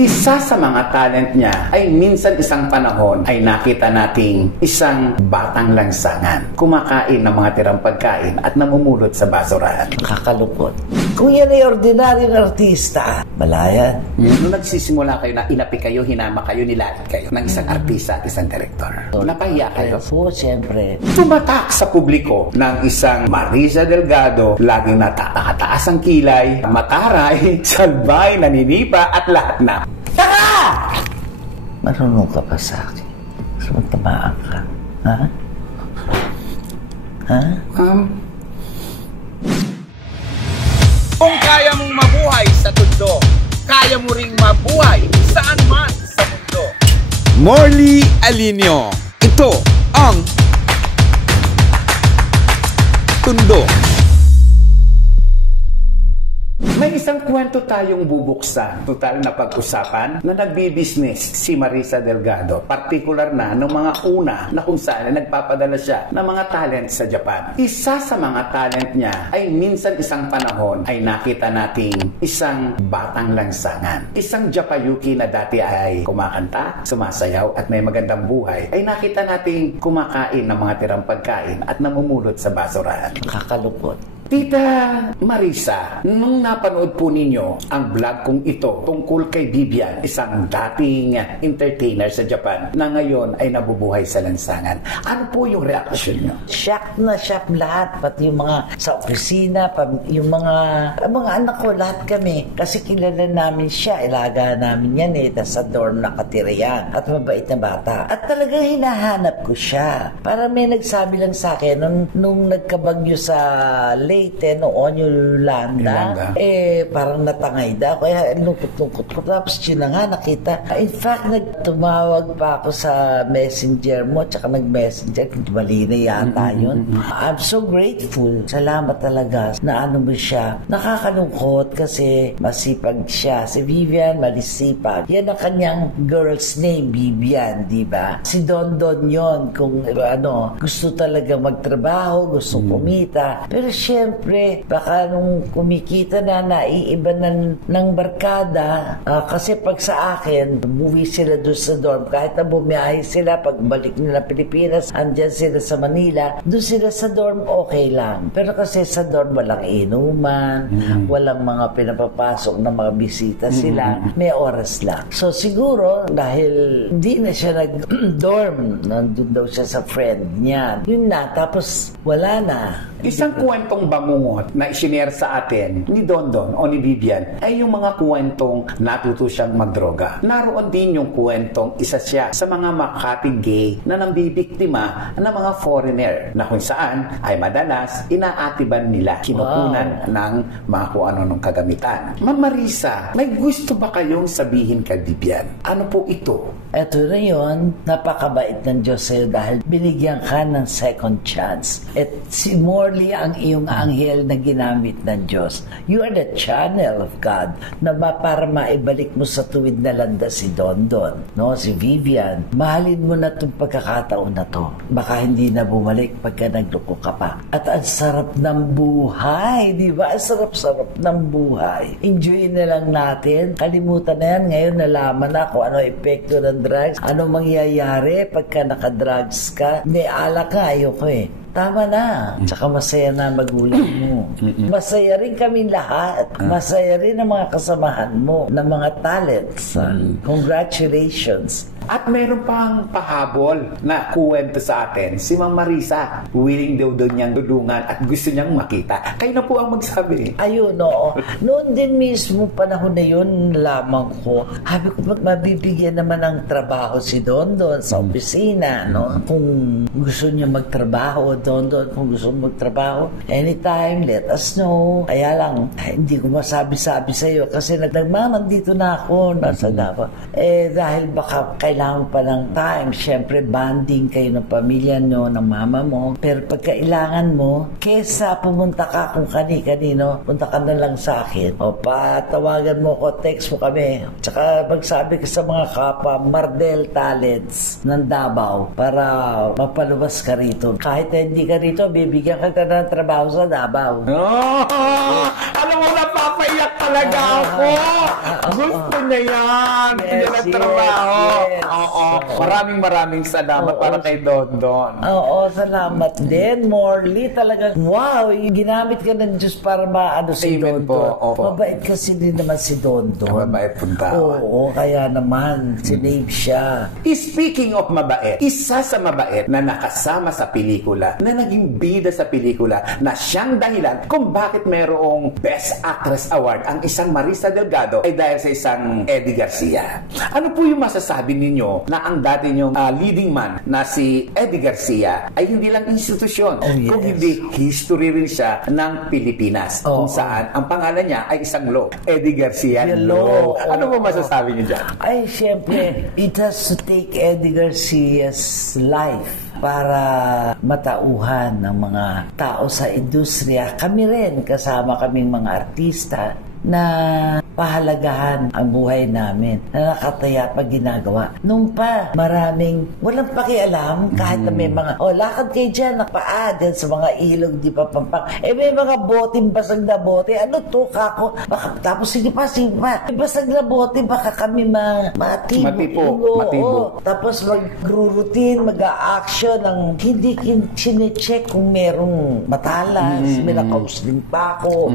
Isa sa mga talent niya ay minsan isang panahon ay nakita nating isang batang lansangan. Kumakain ng mga tirang pagkain at namumulot sa basurahan. Nakakalungkot. Kung yan ay ordinaryong artista, malayan. Nung nagsisimula kayo na inapi kayo, hinama kayo, nilalit kayo ng isang artista at isang direktor. Napahiya kayo? Oo, siyempre. Tumatak sa publiko ng isang Marisa Delgado, laging natatataas ang kilay, mataray, salbay, naninipa at lahat na. Taka! Marunong ka pa sa akin. Sumatamaan ka. Ha? Ha? Kung kaya mong mabuhay sa tundo, kaya mo ring mabuhay saan man sa mundo. Morley Alinio. Ito ang Tundo. May isang kwento tayong bubuksan. Total na pag-usapan na nagbi-business si Marisa Delgado. Partikular na ng mga una na kung saan nagpapadala siya ng mga talent sa Japan. Isa sa mga talent niya ay minsan isang panahon ay nakita nating isang batang lansangan. Isang Japayuki na dati ay kumakanta, sumasayaw at may magandang buhay ay nakita nating kumakain ng mga tirang pagkain at namumulot sa basurahan. Nakakalungkot. Tita Marisa, nung napanood po ninyo ang vlog kong ito tungkol kay Vivian, isang dating entertainer sa Japan na ngayon ay nabubuhay sa lansangan, ano po yung reaction nyo? Shock na shock lahat, pati yung mga sa opisina, yung mga anak ko, lahat kami. Kasi kilala namin siya, ilaga namin yan tas sa dorm nakatira yan. At mabait na bata. At talagang hinahanap ko siya. Para may nagsabi lang sa akin, nung nagkabagyo sa Leyte, noon yung Yolanda, parang natangay daw. Kaya lungkot-lungkot ko. Tapos yun na nga, nakita. In fact, nagtumawag pa ako sa messenger mo, tsaka nag-messenger. Mali na yata yun. I'm so grateful. Salamat talaga na ano mo siya. Nakakalungkot kasi masipag siya. Si Vivian, malisipag. Yan ang kanyang girl's name, Vivian, di ba? Si Don Don yon kung gusto talaga magtrabaho, gusto kumita. Pero siyempre, baka nung kumikita na naiiba ng barkada, kasi pag sa akin, buwi sila doon sa dorm. Kahit na bumiyahe sila, pag balik nila Pilipinas, andyan sila sa Manila, doon sila sa dorm, okay lang. Pero kasi sa dorm, walang inuman, walang mga pinapapasok na mga bisita sila, may oras lang. So siguro, dahil hindi na siya nag-dorm, nandun daw siya sa friend niya. Yun na, tapos wala na. Isang kwentong bangungot na isinare sa atin ni Dondon o ni Vivian ay yung mga kwentong natuto siyang magdroga. Naroon din yung kwentong isa siya sa mga Makati gay na nambibiktima ng mga foreigner na kung saan ay madalas inaatiban nila, kinukunan ng mga kung ano nung kagamitan. Ma'am Marisa, may gusto ba kayong sabihin kay Vivian? Ano po ito? Eto na yun, napakabait ng Diyos sa'yo dahil binigyan ka ng second chance. At si Morley ang iyong anghel na ginamit ng Diyos. You are the channel of God na para maibalik mo sa tuwid na landas si Don Don, si Vivian. Mahalin mo na itong pagkakataon na to. Baka hindi na bumalik pagka nagluko ka pa. At ang sarap ng buhay, di ba? Ang sarap-sarap ng buhay. Enjoy na lang natin. Kalimutan na yan. Ngayon nalaman na kung ano epekto ng drugs. Ano mangyayari pagka nakadrugs ka. Hindi, alak ka. Ayoko Tama na. Tsaka masaya na magulang mo. Masaya rin kami lahat. Masaya rin ang mga kasamahan mo ng mga talents. Congratulations. At meron pang pahabol na kuwento sa atin si Ma'am Marisa. Willing daw niyang tulungan at gusto niyang makita. Kayo na po ang magsabi. Ayun, oo. Noon din mismo panahon na yun, lamang ko. Habi ko, mabibigyan naman ng trabaho si Don Don sa opisina, Kung gusto niya magtrabaho, Don Don, kung gusto magtrabaho, anytime, let us know. Kaya lang, hindi ko masabi-sabi sa'yo kasi nandito na ako, nasa Davao. Dahil baka kailangan pa ng time. Siyempre, bonding kayo ng pamilya nyo, ng mama mo. Pero pag kailangan mo, kesa pumunta ka kung kani-kanino, punta ka na lang sa akin. O patawagan mo ko, text mo kami. Tsaka magsabi ka sa mga kapwa, Mardel Talents ng Davao para mapalabas ka rito. Kahit na hindi ka rito, bibigyan ka ng trabaho sa Davao. Alam mo na pa! Napapaiyak talaga ako. Gusto niya yan. Yes, yan ang trabaho. Yes. Oo. Maraming salamat para kay Dondon. Oo, salamat din, Morley. Talagang, wow, ginamit ka ng Diyos para maano si Amen Dondon. po, opo. Mabait kasi din naman si Dondon. Mabait po tao. Oo, kaya naman, sinave siya. Speaking of mabait, isa sa mabait na nakasama sa pelikula, na naging bida sa pelikula, na siyang dahilan kung bakit mayroong Best Actress Award ang isang Marisa Delgado ay dahil sa isang Eddie Garcia. Ano po yung masasabi ninyo na ang dati nyong leading man na si Eddie Garcia ay hindi lang institusyon, kung hindi history rin siya ng Pilipinas, kung saan ang pangalan niya ay isang law, Eddie Garcia Law. Ano po masasabi niyo dyan? Ay, siyempre, it has to take Eddie Garcia's life para matauhan ng mga tao sa industriya. Kami rin, kasama kaming mga artista na pahalagahan ang buhay namin na nakataya pag ginagawa. Nung pa, maraming walang pakialam kahit na may mga, lakad kayo dyan, nakapaa dyan sa mga ilog, di pa pampang. May mga boting, basag na bote. Ano to, kako? Baka, tapos sige pa. May basag na bote, baka kami matibo. Tapos mag-routine, mag-a-action ng hindi chinecheck kung merong matalas, may nakausling pa ako.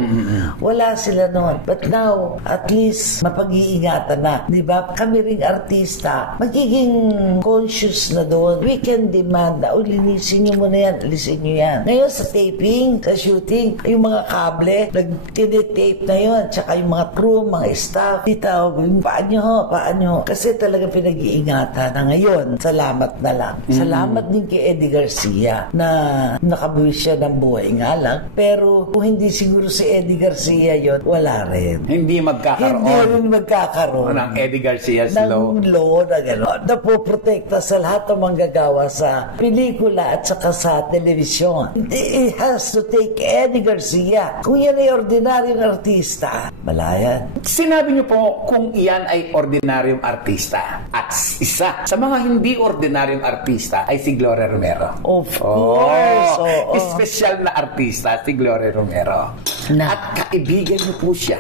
Wala sila noon. But now, at least mapag-iingatan na. Di ba? Kami ring artista, magiging conscious na doon. We can demand na, linisin nyo muna yan, alisin nyo yan. Ngayon sa taping, sa shooting, yung mga kable, nag-tinitape na yun, tsaka yung mga crew, mga staff, titawag, paano. Kasi talaga pinag-iingatan na ngayon. Salamat na lang. Salamat din kay Eddie Garcia na nakabuhi siya ng buhay nga lang. Pero kung hindi siguro si Eddie Garcia yon, wala rin. Hindi magkakaroon ng Eddie Garcia's law. Ng law na gano'n. Na poprotekta sa lahat ng manggagawa sa pelikula at saka sa telebisyon. It has to take Eddie Garcia. Kung yan ay ordinaryong artista, malayan. Sinabi niyo po kung iyan ay ordinaryong artista. At isa sa mga hindi ordinaryong artista ay si Gloria Romero. Of course. Espesyal na artista si Gloria Romero. At kaibigan niyo po siya.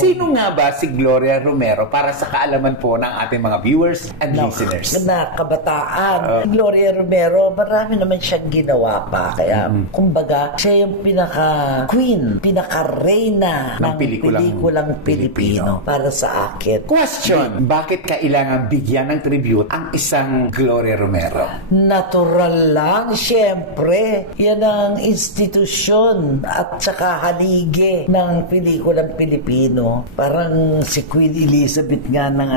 Sino nga ba si Gloria Romero para sa kaalaman po ng ating mga viewers and listeners? Na kabataan. Gloria Romero, marami naman siyang ginawa pa. Kaya, kumbaga, siya yung pinaka-queen, pinaka-reyna ng pelikulang Pilipino para sa akin. Question, bakit kailangan bigyan ng tribute ang isang Gloria Romero? Natural lang, siyempre. Yan ang institusyon at saka haligi ng pelikulang Pilipino. Parang si Queen Elizabeth nga ng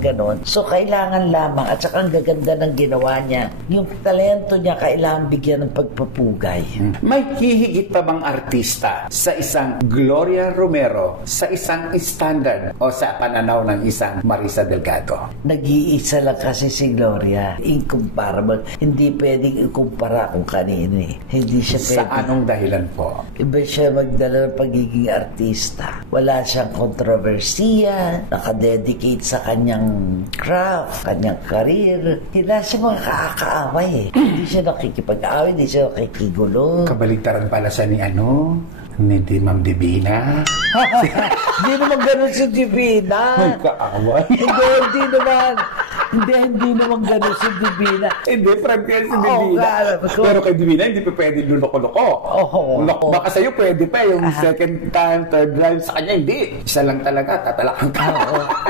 ganon. So, kailangan lamang, at saka ang gaganda ng ginawa niya, yung talento niya kailangan bigyan ng pagpapugay. May hihigit pa bang artista sa isang Gloria Romero, sa isang standard o sa pananaw ng isang Marisa Delgado? Nag-iisa lang kasi si Gloria. Incomparable. Hindi pwedeng ikumpara kung kanino eh. Hindi siya pwede. Sa anong dahilan po? Iba siya magdala ng pagiging artista. Wala siyang kontrobersiya, nakadedicate sa kanyang craft, kanyang career. Wala siya mga kaakaaway eh. Hindi siya nakikipag-away, hindi siya nakikigulo. Kabaligtaran pala siya ni ni Ma'am Divina. Hindi naman ganun si Divina. May kaaway. Hindi naman. Hindi naman ganun si Divina. Hindi, friend kayo si Divina. Pero kay Divina, hindi pa pwede luloko-loko. Baka sa'yo pwede pa yung second time, third time. Sa kanya, hindi. Isa lang talaga, tatalakan ka.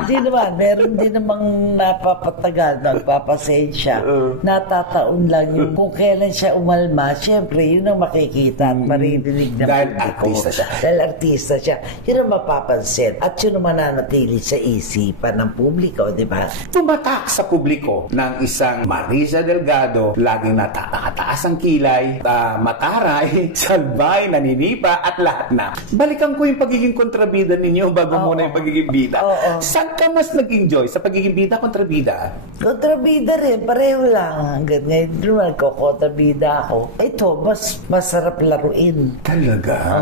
Hindi naman. Meron din namang napapatagal, nagpapasensya. Natataon lang yung kung kailan siya umalma. Siyempre, yun ang makikita at maririnig na. Dahil artista siya. Dahil artista siya. Yun ang mapapansin. At yun ang mananatili sa isipan ng publiko, di ba? Tumatak sa publiko ng isang Marisa Delgado, laging natatataas ang kilay, mataray, salbay, naninipa, at lahat na. Balikan ko yung pagiging kontrabida ninyo bago muna yung pagiging bida. Saan ka mas nag-enjoy? Sa pagiging bida, kontrabida? Kontrabida rin. Pareho lang. Hanggang ngayon naman ko, kontrabida ako. Ito, mas masarap laruin. Talaga?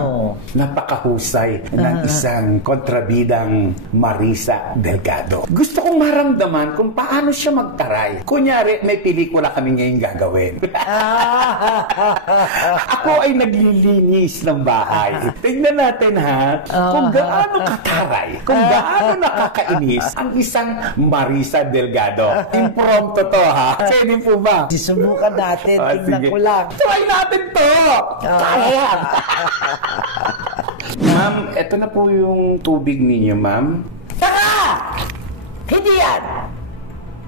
Napakahusay ng isang kontrabidang Marisa Delgado. Gusto kong maramdaman kung paano paano siya magtaray? Kunyari, may pelikula kami ngayon gagawin. Ako ay naglilinis ng bahay. Tignan natin ha, kung gaano kataray, kung gaano nakakainis ang isang Marisa Delgado. Impromptu to ha. Pwede po ba? Susubukan natin, tignan ko lang. Try natin to! Kaya yan! Ma'am, eto na po yung tubig ninyo, ma'am. Saka! Hindi yan!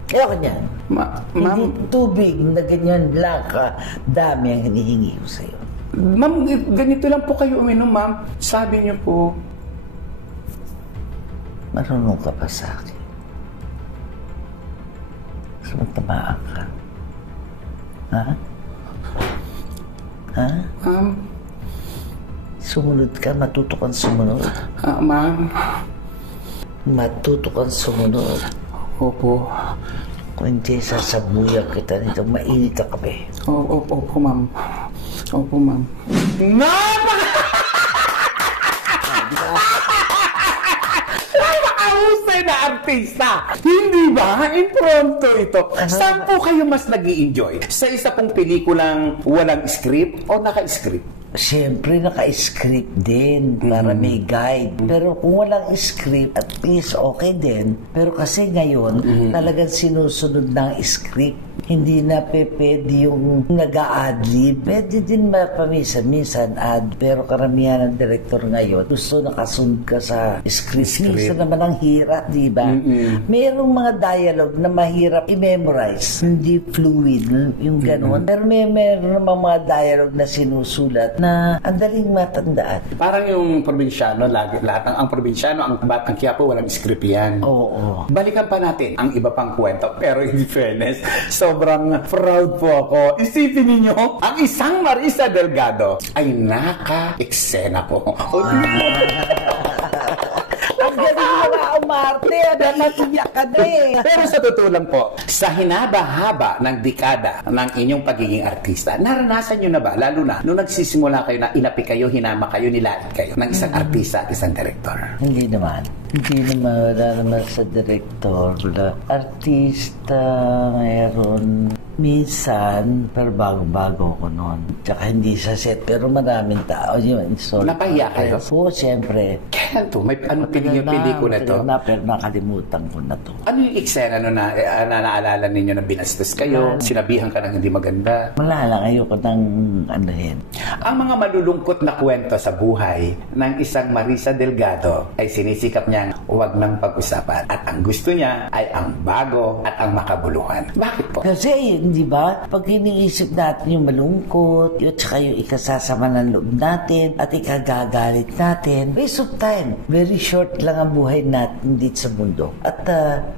Ayoko niyan. Ma'am, Hindi tubig na ganyan lang dami ang hinihingi ko sa'yo. ma'am, ganito lang po kayo uminom, ma'am. Sabi niyo po, Marunong ka pa sa akin. Sumatamaan ka. Ha? Ha? ma'am, Sumunod ka, matuto kang sumunod. ma'am, Matuto kang sumunod. opo. Kung hindi, sasabuyan kita nito. Mainit ka kape. Opo, ma'am. Opo, ma'am. Nakahusay na artista! Hindi ba? Impromptu ito. Saan po kayo mas nag-i-enjoy? Sa isa pong pelikulang walang script o naka-script? Siyempre, naka-script din para may guide. Pero kung walang script, at least okay din. Pero kasi ngayon, talagang sinusunod ng script. Hindi na pwede yung nag-a-adlib. Pwede din paminsan-minsan ad. Pero karamihan ng director ngayon, gusto nakasunod ka sa script. Minsan naman ang hirap, di ba? Mayroong mga dialogue na mahirap i-memorize. Hindi fluid, yung gano'n. Pero mayroon naman mga dialogue na sinusulat na ang daling matandaan. Parang yung probinsyano, lahat ang probinsyano, ang Batang Quiapo, walang script yan. Oo. Balikan pa natin ang iba pang kwento. Pero in fairness, sobrang proud po ako. Isipin ninyo, ang isang Marisa Delgado ay naka-eksena po. Ang galing mo nga umarte, natiyak ka na eh. Pero sa totoo lang po, sa hinaba-haba ng dekada ng inyong pagiging artista, naranasan nyo na ba, lalo na nung nagsisimula kayo na inapi kayo, hinama kayo, nilait kayo ng isang artista at isang director? Hindi naman. Wala naman sa director. Wala. Artista, mayroon. Minsan, pero bago-bago ko noon. Tsaka hindi sa set, pero maraming tao. Napahiya kayo? Oo, siyempre. Kailan to? May ano pelikula to? Pero nakalimutan ko na to. Ano yung eksena no na naalala ninyo na binastos kayo? Sinabihan ka ng hindi maganda? Wala lang, ayoko nang anuhin. Ang mga malulungkot na kwento sa buhay ng isang Marisa Delgado ay sinisikap niyang huwag nang pag-usapan. At ang gusto niya ay ang bago at ang makabuluhan. Bakit po? Kasi, di ba, pag iniisip natin yung malungkot, yung tsaka yung ikasasama ng loob natin, at ikagagalit natin, waste of time. Very short lang ang buhay natin dito sa mundo. At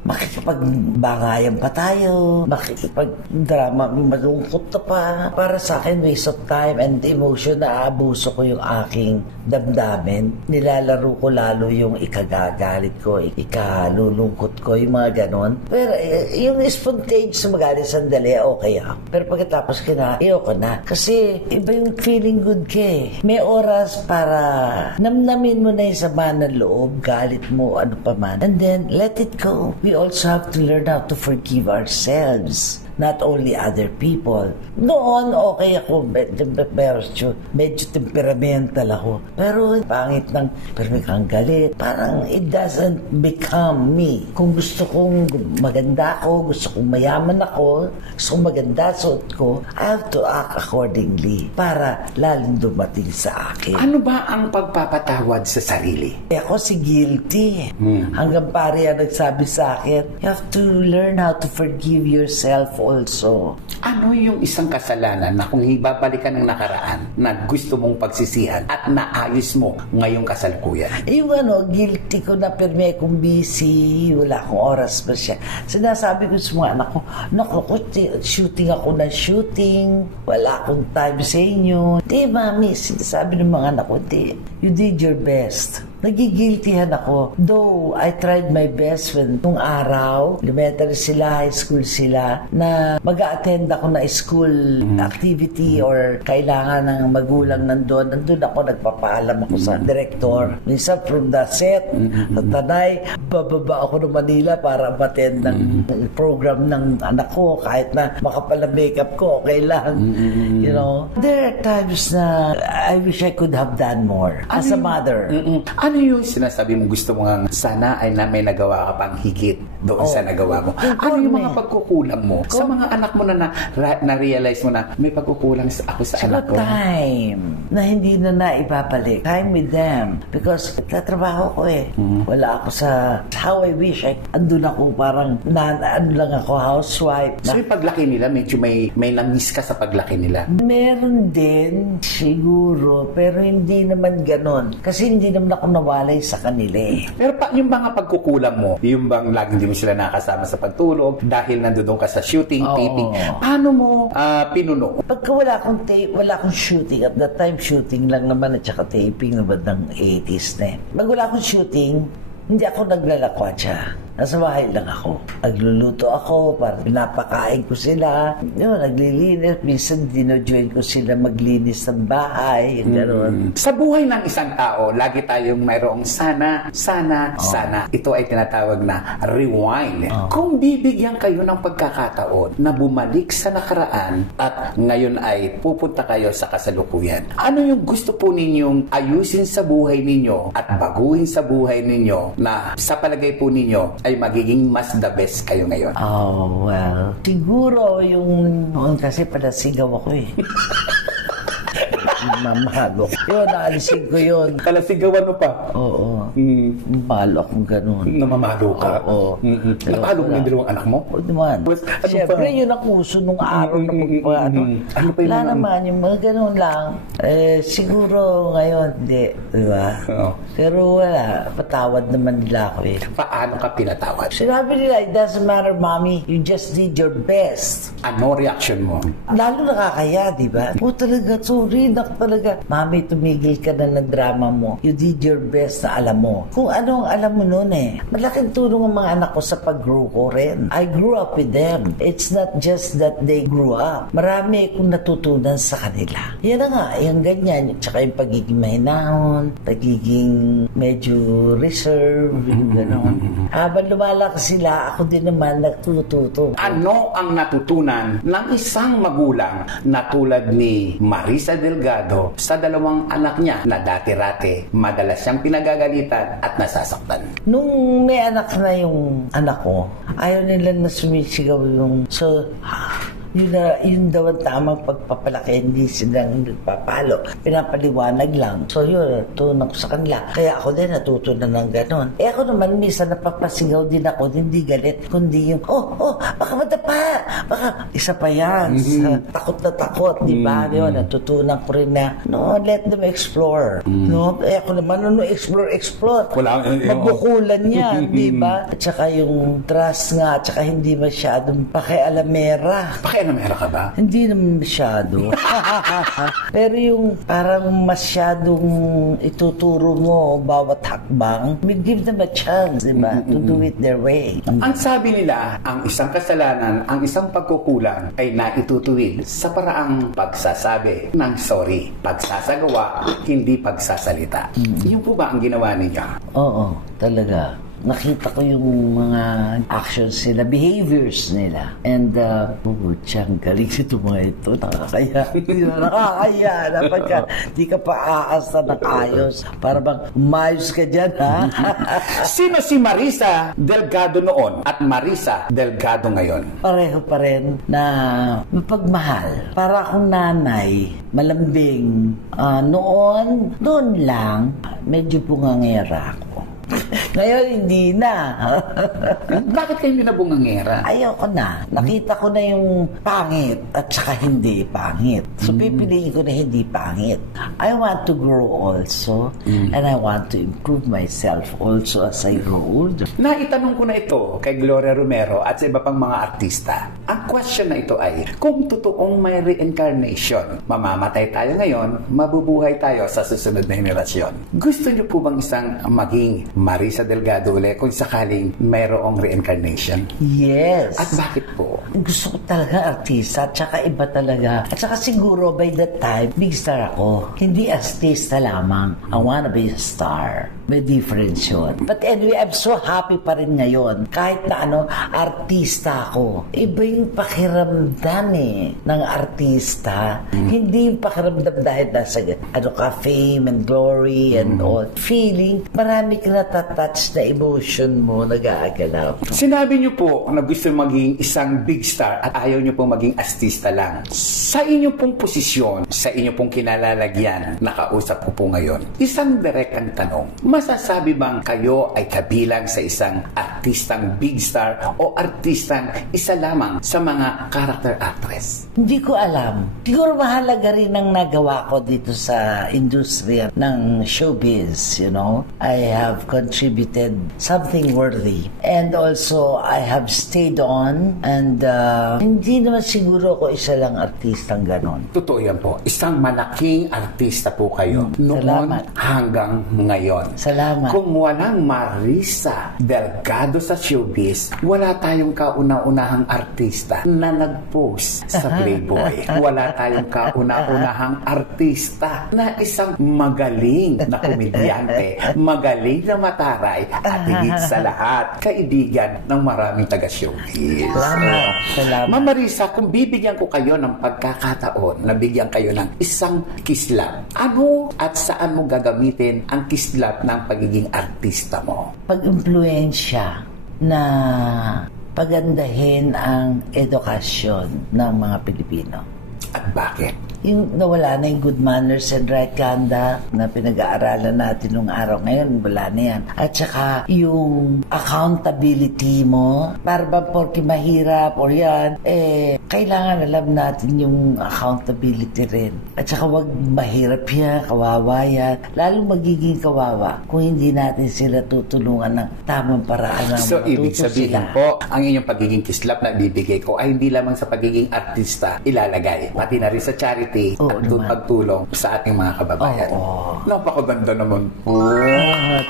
makikipagbangayan pa tayo, makikipag-drama, malungkot na pa. Para sa akin, waste of time and emotion na aabuso ko yung aking damdamin. Nilalaro ko lalo yung ikagagalit ko, ikalulungkot ko, yung mga ganon. Pero yung spontaneous na magalit sandali, okay ha. Pero pagkatapos ka na, ayoko na. Kasi iba yung feeling good ka eh. May oras para namnamin mo na yung sama ng loob, galit mo, ano pa man. And then, let it go. We also have to learn how to forgive ourselves. Not only other people. Noon, okay ako. Medyo temperamental ako. Pero pangit ng kang galit. Parang it doesn't become me. Kung gusto kong maganda ako, gusto kong mayaman ako, gusto kong maganda suot ko, I have to act accordingly para lalong dumating sa akin. Ano ba ang pagpapatawad sa sarili? Ako si guilty. Hanggang pare ang nagsabi sa akin, you have to learn how to forgive yourself also. Ano yung isang kasalanan na kung ibabalikan ng nakaraan na gusto mong pagsisihan at naayos mo ngayong kasalukuyan? Yung guilty ko na perme kung busy, wala akong oras pa siya. Sinasabi ko sa mga anak ko, shooting ako ng shooting, wala akong time sa inyo. Di, mami, sinasabi ng mga anak ko, you did your best. nagigiltihan ako. Though, I tried my best when nung araw, elementary sila, high school sila, na mag-a-attend ako na school activity or kailangan ng magulang nandun ako, nagpapaalam ako sa director. Minsan from the set, tanay, bababa ako ng Manila para attend ng program ng anak ko, kahit na makapal na makeup ko, okay lang. You know, there are times na I wish I could have done more as a mother. Ano yung sinasabi mo gusto mo nga sana ay na may nagawa ka pang higit doon sa nagawa mo? Ano yung mga pagkukulang mo sa mga anak mo na-realize mo na may pagkukulang ako sa anak ko? Time na hindi na ibabalik. Time with them. Because tatrabaho ko eh. Wala ako sa how I wish. Andun ako parang ano lang ako, housewife. So yung paglaki nila, medyo may na-miss ka sa paglaki nila? Meron din siguro, pero hindi naman ganon. Kasi hindi naman ako nawalay sa kanila eh. Pero yung mga pagkukulang mo, yung bang lagi hindi mo sila nakasama sa pagtulog dahil nandoon ka sa shooting, taping, paano mo pinuno? Pagka wala akong shooting, at that time shooting lang naman at saka taping naman ng 80s na eh. Pag wala akong shooting, hindi ako naglalakwatsa. Nasa bahay lang ako. Nagluluto ako, para pinapakain ko sila. Yun, naglilinis. Minsan dinojoin ko sila maglinis ng bahay. Gano'n. Sa buhay ng isang tao, lagi tayong mayroong sana. Ito ay tinatawag na rewind. Kung bibigyan kayo ng pagkakataon na bumalik sa nakaraan at ngayon ay pupunta kayo sa kasalukuyan, ano yung gusto po ninyong ayusin sa buhay ninyo at baguhin sa buhay ninyo na sa palagay po ninyo ay magiging mas the best kayo ngayon? Oh, well, siguro yung kasi pala sigaw ako eh. Mamahalo. Yun, naalisin ko yun. Kalasigawan mo pa? Oo. Mamalo akong ganun. Namamalo ka? Oo. Napalo mo yung dalawang anak mo? O naman. Siyempre, yun ang uso nung araw na pagpaano. Ano pa yung wala naman, yung mga ganun lang. Siguro ngayon, hindi. Diba? Pero wala. Patawad naman nila ako eh. Paano ka pinatawad? Sinabi nila, it doesn't matter, mommy. You just did your best. Ano reaction mo? Lalo nakakaya, diba? O talaga, sorry, talaga. Mami, tumigil ka na ng drama mo. You did your best na alam mo. Kung ano ang alam mo noon eh. Malaking tulong ang mga anak ko sa pag-grow ko rin. I grew up with them. It's not just that they grew up. Marami akong natutunan sa kanila. Yan na nga, yung ganyan. Tsaka yung pagiging mahinahon, pagiging medyo reserve, yung gano'n. Habang lumalaki sila, ako din naman natututo. Ano ang natutunan ng isang magulang na tulad ni Marisa Delgado sa dalawang anak niya na dati-rati madalas siyang pinagagalitan at nasasaktan? Nung may anak na yung anak ko, ayaw nila na sumisigaw yung yun daw ang tamang pagpapalaki, hindi silang nagpapalo. Pinapaliwanag lang. So yun, tunan ko sa kanila. Kaya ako din natutunan ng ganon. Ako naman, minsan napapasigaw din ako, hindi galit, kundi yung, baka madapa! Baka, isa pa yan. Takot na takot, di ba? Yun, natutunan ko rin na, no, let them explore. No? Ako naman, explore. Magbukulan yan, di ba? At saka yung trust nga, at saka hindi masyadong pakialamera. Pakialamera ka ba? Hindi naman masyado. Pero yung parang masyadong ituturo mo bawat hakbang, we give them a chance, diba? To do it their way. Ang sabi nila, ang isang kasalanan, ang isang pagkukulang ay naitutuwid sa paraang pagsasabi ng sorry. Pagsasagawa, hindi pagsasalita. Yun po ba ang ginawa ninyo? Oo, talaga. Nakita ko yung mga actions nila, behaviors nila. And, ang galing ito mga ito. Nakakaya. Napagka, di ka pa aasta ng ayos. Para bang umayos ka dyan, ha? Sino si Marisa Delgado noon at Marisa Delgado ngayon? Pareho pa rin na mapagmahal. Para akong nanay, malambing. Noon lang, medyo pungangera ako. Ngayon, hindi na. Bakit kayo binabungangera? Ayoko na. Nakita ko na yung pangit at saka hindi pangit. So, pipiliin ko na hindi pangit. I want to grow also and I want to improve myself also as I grow older. Naitanong ko na ito kay Gloria Romero at sa iba pang mga artista. Ang question na ito ay, kung totoong may reincarnation, mamamatay tayo ngayon, mabubuhay tayo sa susunod na henerasyon. Gusto niyo po bang isang maging Marisa Delgado ulit kung sakaling mayroong reincarnation? Yes. At bakit po? Gusto ko talaga artista at saka iba talaga. At saka siguro by that time, big star ako. Hindi artista lamang. I wanna be a star. May difference yun. But anyway, I'm so happy pa rin ngayon. Kahit na artista ako. Iba yung pakiramdam ng artista. Hindi yung pakiramdam dahil nasa fame and glory and all. Feeling, marami ka natatouch na emotion mo nag-aagalaw. Sinabi niyo po na gusto maging isang big star at ayaw niyo pong maging artista lang. Sa inyo pong posisyon, sa inyo pong kinalalagyan, nakausap ko po ngayon, isang direktang tanong, masasabi bang kayo ay kabilang sa isang artistang big star o artistang isa lamang sa mga character actress? Hindi ko alam. Siguro mahalaga rin ang nagawa ko dito sa industriya ng showbiz, you know. I have contributed something worthy. And also, I have stayed on and hindi naman siguro ko isa lang artistang ganon. Totoo yan po. Isang malaking artista po kayo. Noon Salamat. hanggang ngayon. Salamat. Kung walang Marisa Delgado sa showbiz, wala tayong kauna-unahang artista na nag-post sa Playboy. Wala tayong kauna-unahang artista na isang magaling na komedyante, magaling na mataray, at higit sa lahat, kaibigan ng maraming taga-showbiz. Salamat. Salamat. Ma'am Marisa, kung bibigyan ko kayo ng pagkakataon, nabigyan kayo ng isang kislap, ano at saan mo gagamitin ang kislap ng pagiging artista mo? Pag-impluensya na pagandahin ang edukasyon ng mga Pilipino. At bakit? Yung nawala na yung good manners and right conduct na pinag-aaralan natin nung araw ngayon, wala na yan. At saka yung accountability mo, para ba porke mahirap or yan, kailangan alam natin yung accountability rin. At saka wag mahirap yan, kawawa yan. Lalo magiging kawawa kung hindi natin sila tutulungan ng tamang paraan ng So, ibig sabihin sila. po, ang inyong pagiging kislap na ibibigay ko ay hindi lamang sa pagiging artista ilalagay, pati na rin sa charity at pagtulong sa ating mga kababayan. Napakaganda naman po.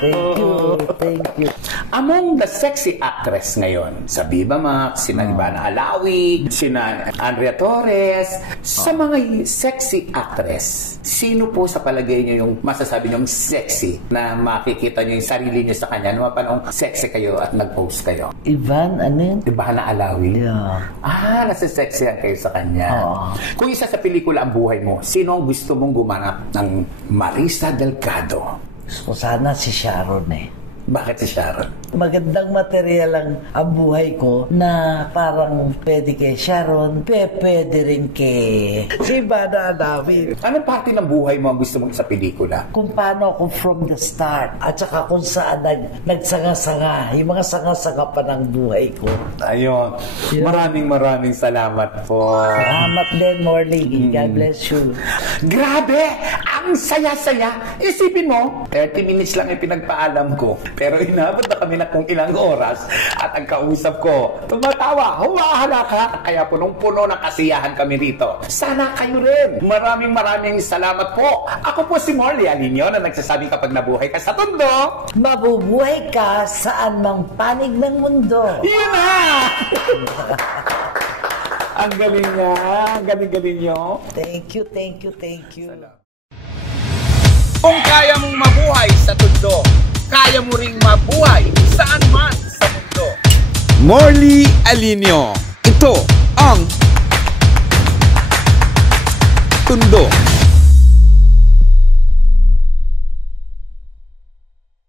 Thank you. Thank you. Among the sexy actress ngayon, sa Viva Max, sina Ivana Alawi, sina Andrea Torres, sa mga sexy actress, sino po sa palagay niyo yung masasabi niyong sexy na makikita niyo yung sarili niyo sa kanya nung panong sexy kayo at nag-post kayo? Ivan, ano yun? Ivana Alawi? Yeah. Nasa-sexy kayo sa kanya. Kung isa sa pelikula ang buhay mo, sino ang gusto mong gumanap ng Marisa Delgado? Gusto ko sana si Sharon Bakit si Sharon? Magandang material ang buhay ko na parang pwede kay Sharon, pwede rin kay si Ivana Alawi. Anong parte ng buhay mo ang gusto mong sa pelikula? Kung paano ako from the start at saka kung saan nagsanga-sanga, yung mga sanga-sanga pa ng buhay ko. Ayun. Maraming salamat po. Salamat din, Morley. God bless you. Grabe! Ang saya-saya! Isipin mo, 30 minutes lang yung pinagpaalam ko. Pero inabot na kami na kung ilang oras at ang kausap ko, tumatawa, humahala ka. Kaya punong-puno ng kasiyahan kami rito. Sana kayo rin. Maraming salamat po. Ako po si Morley Alinio na nagsasabing kapag nabuhay ka sa tondo, mabubuhay ka saan mang panig ng mundo. yun na! Ang galing niya. Ang galing niyo. Thank you. Kung kaya mong mabuhay sa tondo, kaya mo ring mabuhay saan man sa mundo. Morley Alinio. Ito ang Tondo.